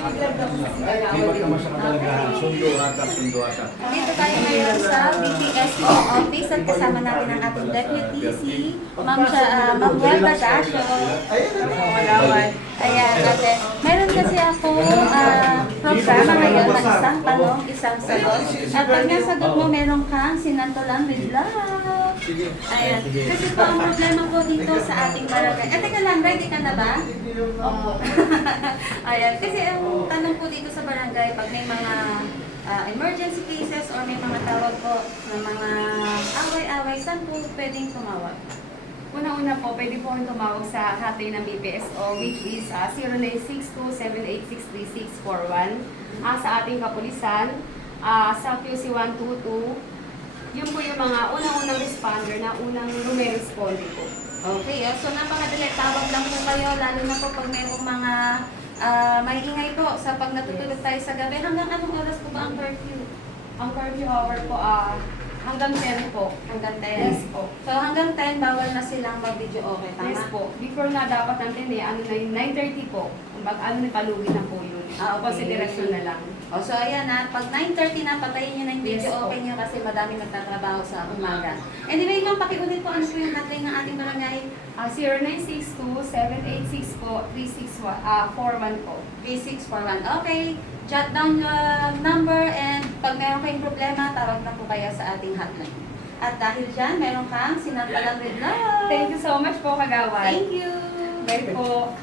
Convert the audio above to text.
Lipat naman sa kadalagahan. Sundo ata, sundo ata. Dito tayo ngayon sa BPSO office at kasama natin ang ating deputy, si Ma'am Buel Badacio. Ayan, ate. Meron kasi ako programa ngayon na isang tanong, isang sagot. At pag nasagot mo, meron kang sinantulan with love. Ayan. Kasi po ang problema po dito sa ating barangay. Teka lang, ready ka na ba? Oo. Ayan. Kasi ang tanong po dito sa barangay, pag may mga emergency cases or may mga tawag po na mga away-away, saan po pwedeng tumawag? Una-una po, pwede po kayong tumawag sa hotline ng BPSO, which is 0962-786-3641. Sa ating kapulisan, sa QC 122, yun po yung mga unang-unang responder na unang rumeresponde po. Okay, so napakadali. Tawag lang po kayo, lalo na po pag mayroong mga maingay po sa pag natutulog tayo sa gabi. Hanggang anong oras po ba ang curfew? Ang curfew hour po, hanggang 10 po. Hanggang 10? Yes po. So hanggang 10, bawal na silang mag-video okay, tama? Yes po. Before na dapat natin ano na yun, 9:30 po. Kumbaga, palugi na po yun. Okay. Consideration na lang. So ayan na, pag 9:30 na, patayin nyo na yung video Yes, po. okay nyo kasi madami nagtatrabaho sa umaga. Anyway, ma'am, pakiulit po ano po yung hotline ng ating barangay? 0962-786-3641 po. 3641. Okay, jot down your number and pag meron kayong problema, tawag na po kayo sa ating hotline. At dahil dyan, meron kang sinampalang with love. Thank you so much po, Kagawad. Thank you. Bye po.